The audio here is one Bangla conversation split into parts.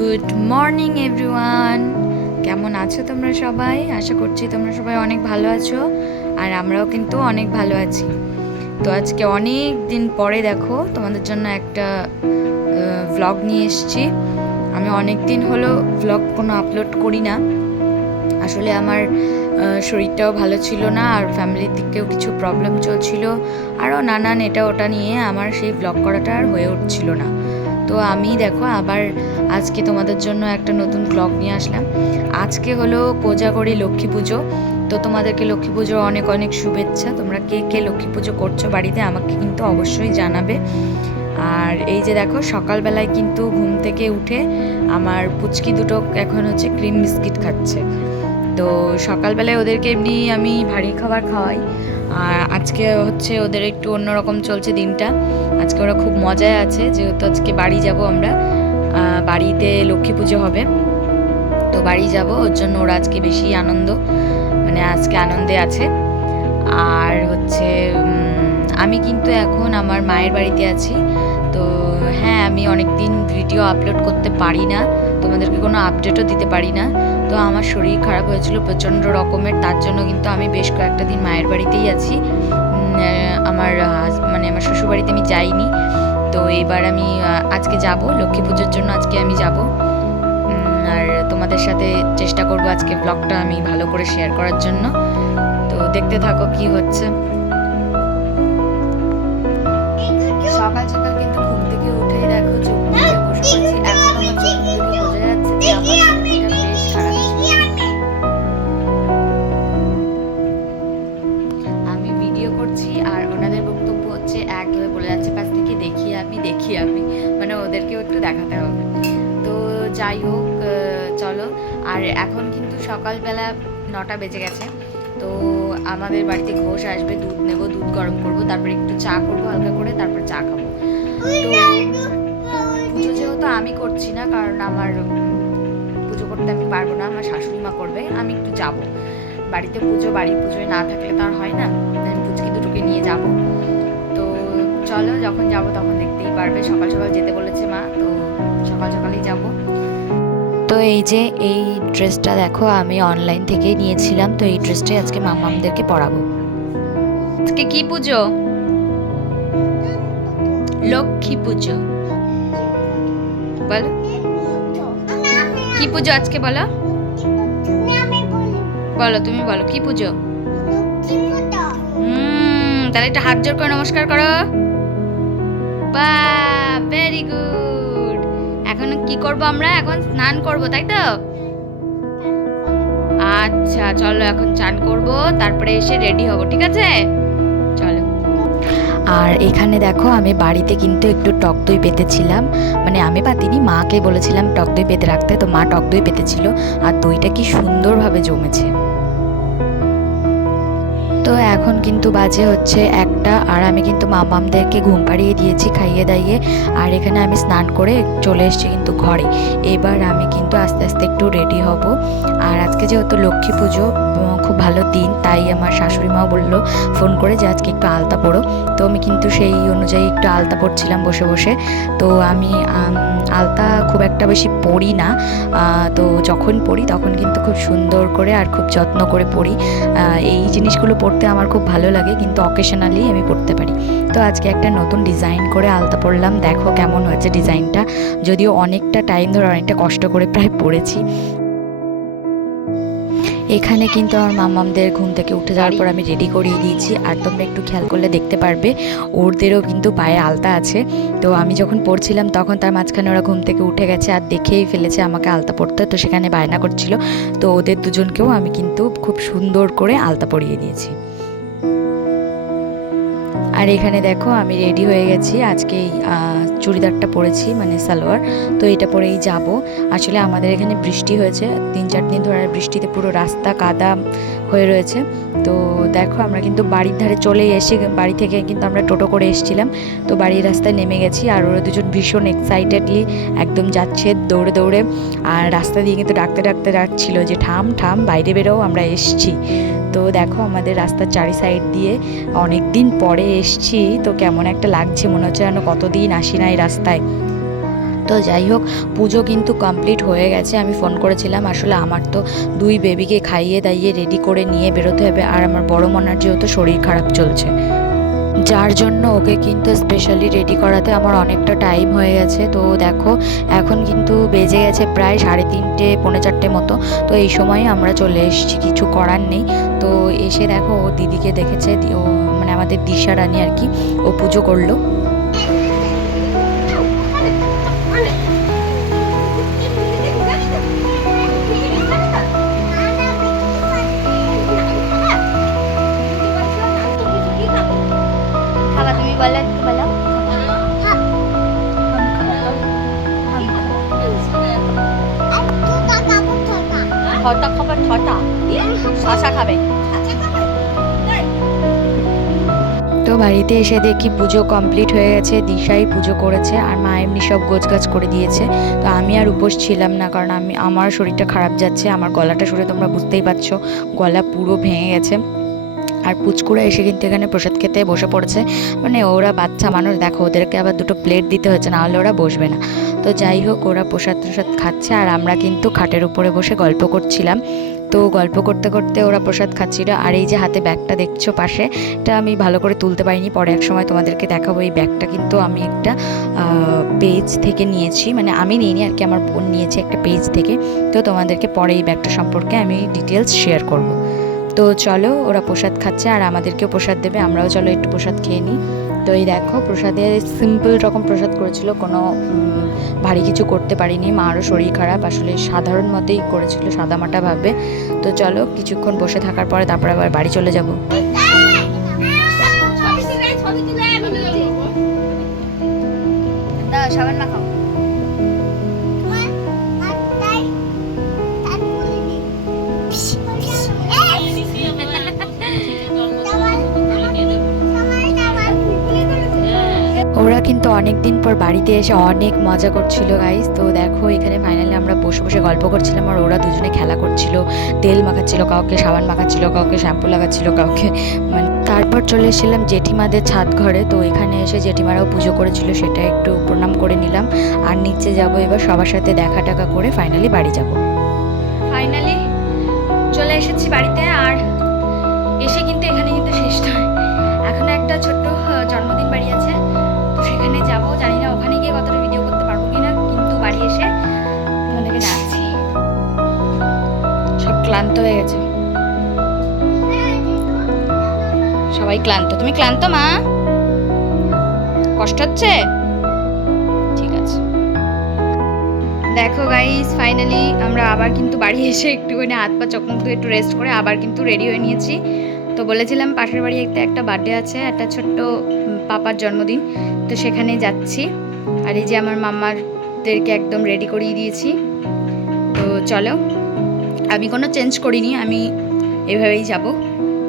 গুড মর্নিং এভরিওয়ান কেমন আছো তোমরা সবাই? আশা করছি তোমরা সবাই অনেক ভালো আছো, আর আমরাও কিন্তু অনেক ভালো আছি। তো আজকে অনেক দিন পরে দেখো, তোমাদের জন্য একটা ভ্লগ নিয়ে এসেছি। আমি অনেক দিন হলো ভ্লগ কোনো আপলোড করি না। আসলে আমার শরীরটাও ভালো ছিল না, আর ফ্যামিলির দিকেও কিছু প্রবলেম চলছিল, আরও নানান এটা ওটা নিয়ে আমার সেই ব্লগ করাটা আর হয়ে উঠছিল না। তো আমি দেখো আবার আজকে তোমাদের জন্য একটা নতুন ব্লগ নিয়ে আসলাম। আজকে হলো কোজাগরি লক্ষ্মী পুজো। তো তোমাদেরকে লক্ষ্মী পুজোর অনেক অনেক শুভেচ্ছা। তোমরা কে কে লক্ষ্মী পুজো করছ বাড়িতে আমাকে কিন্তু অবশ্যই জানাবে। আর এই যে দেখো, সকালবেলায় কিন্তু ঘুম থেকে উঠে আমার পুচকি দুটো এখন হচ্ছে ক্রিম বিস্কিট খাচ্ছে। তো সকালবেলায় ওদেরকে এমনি আমি ভারী খাবার খাওয়াই। আর আজকে হচ্ছে ওদের একটু অন্যরকম চলছে দিনটা। আজকে ওরা খুব মজায় আছে, যেহেতু আজকে বাড়ি যাব আমরা। বাড়িতে লক্ষ্মী পুজো হবে। তো বাড়ি যাব, ওর জন্য ওরা আজকে বেশি আনন্দ মানে আজকে আনন্দে আছে। আর হচ্ছে আমি কিন্তু এখন আমার মায়ের বাড়িতে আছি। তো হ্যাঁ আমি অনেক দিন ভিডিও আপলোড করতে পারি না, তোমাদেরকে কোনো আপডেটও দিতে পারি না। তো আমার শরীর খারাপ হয়েছিল প্রচণ্ড রকমের, তার জন্য কিন্তু আমি বেশ কয়েকটা দিন মায়ের বাড়িতেই আছি। আমার মানে আমার শ্বশুরবাড়িতে আমি যাইনি। তো এবার আমি আজকে যাব লক্ষ্মী পুজোর জন্য আজকে আমি যাব। আর তোমাদের সাথে চেষ্টা করব আজকে ব্লগটা আমি ভালো করে শেয়ার করার জন্য। তো দেখতে থাকো কি হচ্ছে। সকাল সকাল কিন্তু ঘুম থেকে উঠেই দেখো চোখ বসে পড়েছি। এখন আমার চোখ মুখ বোঝা যাচ্ছে যে আমার শরীরটা বেশ খারাপ আমি। ভিডিও করছি আর ওনাদের বক্তব্য হচ্ছে একভাবে বলে দেখি আমি। মানে ওদেরকেও একটু দেখাতে হবে। তো যাই হোক চলো। আর এখন কিন্তু সকালবেলা নটা বেজে গেছে। তো আমাদের বাড়িতে ঘোষ আসবে, দুধ নেব, দুধ গরম করব, তারপরে একটু চা করব, হালকা করে, তারপর চা খাব। তো পুজো যেহেতু আমি করছি না, কারণ আমার পুজো করতে আমি পারব না, আমার শাশুড়ি মা করবে, আমি একটু যাব। বাড়িতে পুজো, বাড়ির পুজোয় না থাকলে তো আর হয় না। আমি পুচকি দুটোকে নিয়ে যাব। চলো যখন যাব তখন দেখতেই পারবে। সকাল সকাল যেতে বলেছে মা তো সকাল সকালেই যাব। তো এই যে এই ড্রেসটা দেখো আমি অনলাইন থেকে নিয়েছিলাম। তো এই ড্রেসটাই আজকে মামামদেরকে পরাবো। আজকে কি পুজো? লক্ষ্মী পুজো। বলো। কি পুজো আজকে বলো? বলো তুমি বলো কি পুজো। হুম তাহলে একটা হাত জোর করে নমস্কার করো। বা ভেরি গুড এখন কি করব আমরা? এখন স্নান করব, তাই তো? আচ্ছা চলো এখন চান করব, তারপরে এসে রেডি হব, ঠিক আছে? চলো। আর এখানে দেখো, আমি বাড়িতে কিন্তু একটু টক দই পেতেছিলাম। মানে আমি পাতিনি মাকে বলেছিলাম টক দই পেতে রাখতে, তো মা টক দই পেতেছিল। আর দইটা কি সুন্দরভাবে জমেছে। তো এখন কিন্তু বাজে হচ্ছে একটা আর আমি কিন্তু মামামদেরকে ঘুম পাড়িয়ে দিয়েছি খাইয়ে দাইয়ে আর এখানে আমি স্নান করে চলে এসেছি কিন্তু ঘরে। এবার আমি কিন্তু আস্তে আস্তে একটু রেডি হব। আর আজকে যেহেতু লক্ষ্মী পুজো খুব ভালো দিন তাই আমার শাশুড়ি মাও বলল ফোন করে যে আজকে একটু আলতা পড়ো তো আমি কিন্তু সেই অনুযায়ী একটু আলতা পড়ছিলাম বসে বসে। তো আমি আম, আলতা খুব একটা বেশি পড়ি না। তো যখন পড়ি তখন কিন্তু খুব সুন্দর করে আর খুব যত্ন করে পড়ি এই জিনিসগুলো পড়তে আমার খুব ভালো লাগে কিন্তু অকেশনালি আমি পড়তে পারি। তো আজকে একটা নতুন ডিজাইন করে আলতা পরলাম। দেখো কেমন হয়েছে ডিজাইনটা যদিও অনেকটা টাইম ধরে অনেকটা কষ্ট করে প্রায় পড়েছি। এখানে কিন্তু আমার মামামদের ঘুম থেকে উঠে যাওয়ার পর আমি রেডি করিয়ে দিয়েছি। আর তোমরা একটু খেয়াল করলে দেখতে পারবে, ওরদেরও কিন্তু পায়ে আলতা আছে। তো আমি যখন পড়ছিলাম তখন তার মাঝখানে ওরা ঘুম থেকে উঠে গেছে আর দেখেই ফেলেছে আমাকে আলতা পড়তে। তো সেখানে বায়না করছিল। তো ওদের দুজনকেও আমি কিন্তু খুব সুন্দর করে আলতা পরিয়ে দিয়েছি। আর এখানে দেখো আমি রেডি হয়ে গেছি। আজকে চুড়িদারটা পরেছি মানে সালোয়ার। তো এটা পরেই যাব। আসলে আমাদের এখানে বৃষ্টি হয়েছে, তিন চার দিন ধরে বৃষ্টিতে পুরো রাস্তা কাদা হয়ে রয়েছে। তো দেখো আমরা কিন্তু বাড়ির ধারে চলে এসে বাড়ি থেকে কিন্তু আমরা টোটো করে এসেছিলাম। তো বাড়ির রাস্তায় নেমে গেছি আর ওরা দুজন ভীষণ এক্সাইটেডলি একদম যাচ্ছে দৌড়ে দৌড়ে। আর রাস্তা দিয়ে কিন্তু ডাকতে ডাকতে যাচ্ছিল যে ঠাম ঠাম বাইরে বেরোও আমরা এসছি। তো দেখো আমাদের রাস্তার চারি সাইড দিয়ে অনেক দিন পরে এসছি। তো কেমন একটা লাগছে, মনে হচ্ছে যেন কতদিন আসি না এই রাস্তায়। তো যাই হোক, পুজো কিন্তু কমপ্লিট হয়ে গেছে। আমি ফোন করেছিলাম, আসলে আমার তো দুই বেবিকে খাইয়ে দাইয়ে রেডি করে নিয়ে বেরোতে হবে। আর আমার বড় মনার যেহেতু শরীর খারাপ চলছে, যার জন্য ওকে কিন্তু স্পেশালি রেডি করাতে আমার অনেকটা টাইম হয়ে গেছে। তো দেখো, এখন কিন্তু বেজে গেছে প্রায় সাড়ে তিনটে, পৌনে চারটে মতো। তো এই সময় আমরা চলে এসেছি, কিছু করার নেই। তো এসে দেখো, ও দিদিকে দেখেছে, ও মানে আমাদের দিশা রানী আর কি, ও পুজো করল। ছটা খাবার ছটা। শশা খাবে। তো বাড়িতে এসে দেখি পুজো কমপ্লিট হয়ে গেছে দিশাই পুজো করেছে আর মা এমনি সব গোছগাছ করে দিয়েছে। তো আমি আর উপোস ছিলাম না কারণ আমি আমার শরীরটা খারাপ যাচ্ছে আমার গলাটা শুনে তোমরা বুঝতেই পারছ গলা পুরো ভেঙে গেছে। আর পুচকুরা এসে কিন্তু এখানে প্রসাদ খেতে বসে পড়েছে। মানে ওরা বাচ্চা মানুষ, দেখো, ওদেরকে আবার দুটো প্লেট দিতে হচ্ছে না হলে ওরা বসবে না। তো যাই হোক, ওরা প্রসাদ প্রসাদ খাচ্ছে, আর আমরা কিন্তু খাটের উপরে বসে গল্প করছিলাম। তো গল্প করতে করতে ওরা প্রসাদ খাচ্ছিল, আর এই যে হাতে ব্যাগটা দেখছ পাশে, এটা আমি ভালো করে তুলতে পারিনি, পরে এক সময় তোমাদেরকে দেখাবো। এই ব্যাগটা কিন্তু আমি একটা পেজ থেকে নিয়েছি মানে আমি নিইনি, আর কি আমার বোন নিয়েছে একটা পেজ থেকে। তো তোমাদেরকে পরে এই ব্যাগটা সম্পর্কে আমি ডিটেলস শেয়ার করব। তো চলো, ওরা প্রসাদ খাচ্ছে আর আমাদেরকেও প্রসাদ দেবে, আমরাও চলো একটু প্রসাদ খেয়ে নিই। তো এই দেখো, প্রসাদে সিম্পল রকম প্রসাদ করেছিল, কোনো ভারী কিছু করতে পারিনি। মারও শরীর খারাপ, আসলে সাধারণ মতেই করেছিল সাদামাটাভাবে তো চলো, কিছুক্ষণ বসে থাকার পরে তারপর আবার বাড়ি চলে যাব। সাবান মাখাও। অনেক দিন পর বাড়িতে এসে অনেক মজা করছিল গাইস তো দেখো, এখানে ফাইনালি আমরা বসে বসে গল্প করছিলাম আর ওরা দুজনে খেলা করছিল। তেল মাখাচ্ছিল কাউকে, সাবান মাখাচ্ছিল কাউকে, শ্যাম্পু লাগাচ্ছিল কাউকে মানে তারপর চলে এসেছিলাম জেঠিমাদের ছাদ ঘরে তো এখানে এসে জেঠিমারাও পুজো করেছিল, সেটা একটু প্রণাম করে নিলাম। আর নিচে যাব এবার, সবার সাথে দেখা টাকা করে ফাইনালি বাড়ি যাব। ফাইনালি চলে এসেছি বাড়িতে, আর এসে কিন্তু এখানে কিন্তু শেষ নয়। এখনও একটা ছোট্ট বাড়ি এসে তোমাদেরকে জানাচ্ছি সব ক্লান্ত হয়ে গেছে। সবাই ক্লান্ত। তুমি ক্লান্ত, মা? কষ্ট হচ্ছে? ঠিক আছে। দেখো গাইস ফাইনালি আমরা আবার কিন্তু বাড়ি এসে একটুখানি হাত পা চোখ মুখ একটু রেস্ট করে আবার কিন্তু রেডি হয়ে নিয়েছি। তো বলেছিলাম পাশের বাড়ি একটা একটা বার্থডে আছে, একটা ছোট্ট পাপার জন্মদিন। তো সেখানে যাচ্ছি। আর এই যে আমার মাম্মারদেরকে একদম রেডি করিয়ে দিয়েছি। তো চলো, আমি কোনো চেঞ্জ করিনি, আমি এভাবেই যাব।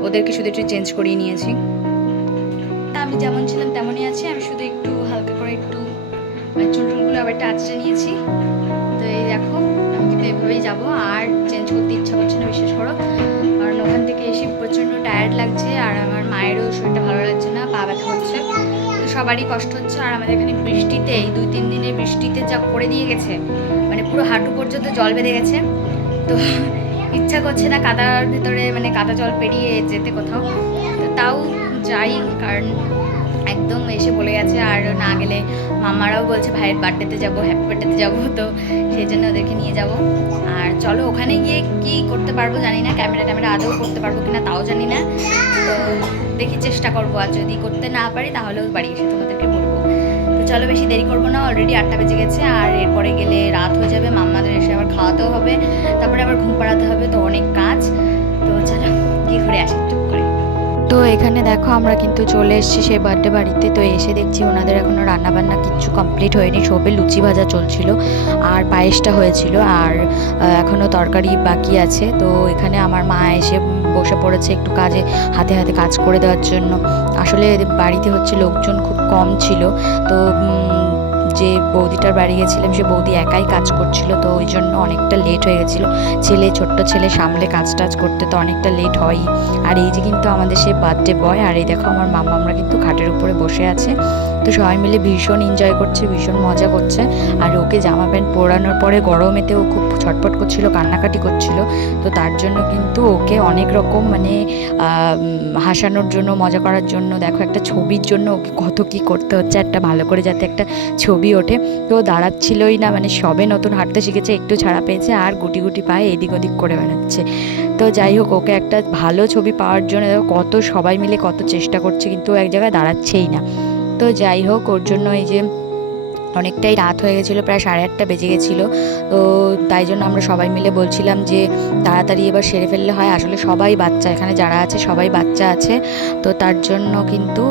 ওদেরকে শুধু একটু চেঞ্জ করিয়ে নিয়েছি। আমি যেমন ছিলাম তেমনই আছি, আমি শুধু একটু হালকা করে একটু চুল টুলগুলো আবার একটা আঁচড়ে নিয়েছি। তো এই দেখো, আমি কিন্তু এভাবেই যাব, আর চেঞ্জ করতে ইচ্ছা করছে না বিশেষ করো। কারণ ওখান থেকে এসে প্রচণ্ড টায়ার্ড লাগছে, আর আমার মায়েরও শরীরটা ভালো লাগছে না, পা ব্যথা হচ্ছে সবারই কষ্ট হচ্ছে আর আমাদের এখানে বৃষ্টিতে, এই দুই তিন দিনের বৃষ্টিতে যা করে দিয়ে গেছে মানে পুরো হাঁটু পর্যন্ত জল বেঁধে গেছে। তো ইচ্ছা করছে না কাদার ভেতরে মানে কাদা জল পেরিয়ে যেতে কোথাও। তো তাও যাই, কারণ একদম এসে বলে গেছে, আর না গেলে মামারাও বলছে, ভাইয়ের বার্থডেতে যাব হ্যাপি বার্থডেতে যাব। তো সেই জন্য ওদেরকে নিয়ে যাব। আর চলো ওখানে গিয়ে কি করতে পারব জানি না, ক্যামেরা ট্যামেরা আদৌ করতে পারব কিনা তাও জানি না। তো দেখি চেষ্টা করব, আর যদি করতে না পারি তাহলেও বাড়ি এসে তোমাদেরকে বলব। তো চলো বেশি দেরি করব না অলরেডি আটটা বেজে গেছে, আর এরপরে গেলে রাত হয়ে যাবে, মাম্মাদের এসে আবার খাওয়াতেও হবে, তারপরে আবার ঘুম পাড়াতে হবে, তো অনেক কাজ। তো চলো, গিয়ে ঘুরে আসি তো এখানে দেখো আমরা কিন্তু চলে এসেছি সেই বার্থডে বাড়িতে, তো এসে দেখছি ওনাদের এখনও রান্না বান্না কিচ্ছু কমপ্লিট হয়নি, সবে লুচি ভাজা চলছিল, আর পায়েসটা হয়েছিল, আর এখনও তরকারি বাকি আছে, তো এখানে আমার মা এসে বসে পড়েছে একটু কাজে, হাতে হাতে কাজ করে দেওয়ার জন্য। আসলে বাড়িতে হচ্ছে লোকজন খুব কম ছিল। তো যে বৌদিটার বাড়ি গেছিলাম, সে বৌদি একাই কাজ করছিল, তো ওই জন্য অনেকটা লেট হয়ে গেছিল। ছেলে, ছোট্ট ছেলে সামলে কাজ টাজ করতে তো অনেকটা লেট হয়ই। আর এই যে কিন্তু আমাদের সে বার্থডে বয় আর এই দেখো আমার মামা আমরা কিন্তু খাটের উপরে বসে আছে। তো সবাই মিলে ভীষণ এনজয় করছে, ভীষণ মজা করছে। আর ওকে জামা প্যান্ট পরানোর পরে গরমেতে ও খুব ছটপট করছিল, কান্নাকাটি করছিল। তো তার জন্য কিন্তু ওকে অনেক রকম মানে হাসানোর জন্য, মজা করার জন্য, দেখো একটা ছবির জন্য ওকে কত কি করতে হচ্ছে, একটা ভালো করে যাতে একটা ছবি ওঠে। তো দাঁড়াচ্ছিলই না মানে সবে নতুন হাঁটতে শিখেছে, একটু ছাড়া পেয়েছে, আর গুটি গুটি পায়ে এদিক ওদিক করে বেড়াচ্ছে। তো যাই হোক, ওকে একটা ভালো ছবি পাওয়ার জন্য কত সবাই মিলে কত চেষ্টা করছে, কিন্তু এক জায়গায় দাঁড়াচ্ছেই না। তো যাই হোক, ওর জন্য এই যে অনেকটাই রাত হয়ে গেছিল, প্রায় সাড়ে আটটা বেজে গেছিল। তো তাই জন্য আমরা সবাই মিলে বলছিলাম যে তাড়াতাড়ি এবার সেরে ফেললে হয়। আসলে সবাই বাচ্চা, এখানে যারা আছে সবাই বাচ্চা আছে। তো তার জন্য কিন্তু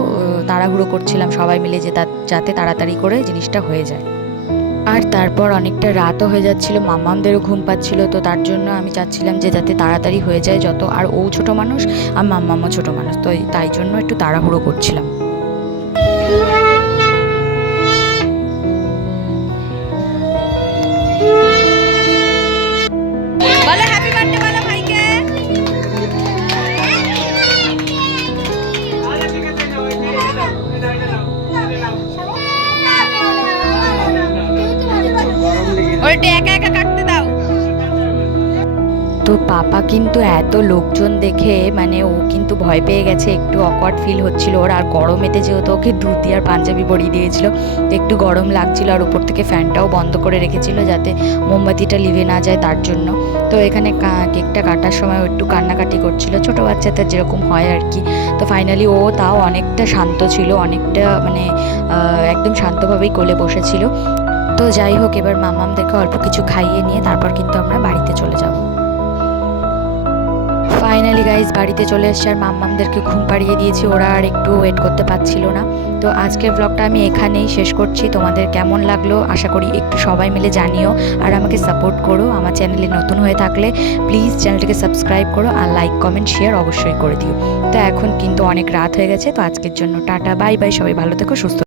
তাড়াহুড়ো করছিলাম সবাই মিলে যে যাতে তাড়াতাড়ি করে জিনিসটা হয়ে যায়। আর তারপর অনেকটা রাতও হয়ে যাচ্ছিল মাম্মামদেরও ঘুম পাচ্ছিল। তো তার জন্য আমি চাচ্ছিলাম যে যাতে তাড়াতাড়ি হয়ে যায় যত, আর ও ছোট মানুষ আর মাম্মামও ছোট মানুষ। তো তাই জন্য একটু তাড়াহুড়ো করছিলাম। কিন্তু এত লোকজন দেখে মানে ও কিন্তু ভয় পেয়ে গেছে, একটু অকওয়ার্ড ফিল হচ্ছিল ওর। আর গরমেতে যেহেতু ওকে ধুতি আর পাঞ্জাবি পরিয়ে দিয়েছিল, একটু গরম লাগছিল আর উপর থেকে ফ্যানটাও বন্ধ করে রেখেছিল যাতে মোমবাতিটা লিভে না যায় তার জন্য। তো এখানে কেকটা কাটার সময় একটু কান্নাকাটি করছিল, ছোটো বাচ্চাদের যেরকম হয় আর কি। তো ফাইনালি ও তাও অনেকটা শান্ত ছিল, অনেকটা মানে একদম শান্তভাবেই কোলে বসেছিল। তো যাই হোক, এবার মামামদেরকে অল্প কিছু খাইয়ে নিয়ে তারপর কিন্তু আমরা বাড়িতে চলে যাব। ফাইনালি গাইজ বাড়িতে চলে এসছে আর মাম্মামদেরকে ঘুম পাড়িয়ে দিয়েছি। ওরা আর একটু ওয়েট করতে পারছিল না। তো আজকের ব্লগটা আমি এখানেই শেষ করছি। তোমাদের কেমন লাগল? আশা করি একটু সবাই মিলে জানিও আর আমাকে সাপোর্ট করো। আমার চ্যানেলে নতুন হয়ে থাকলে প্লিজ চ্যানেলটিকে সাবস্ক্রাইব করো আর লাইক কমেন্ট শেয়ার অবশ্যই করে দিও। তো এখন কিন্তু অনেক রাত হয়ে গেছে। তো আজকের জন্য টাটা বাই বাই সবাই ভালো থেকো, সুস্থ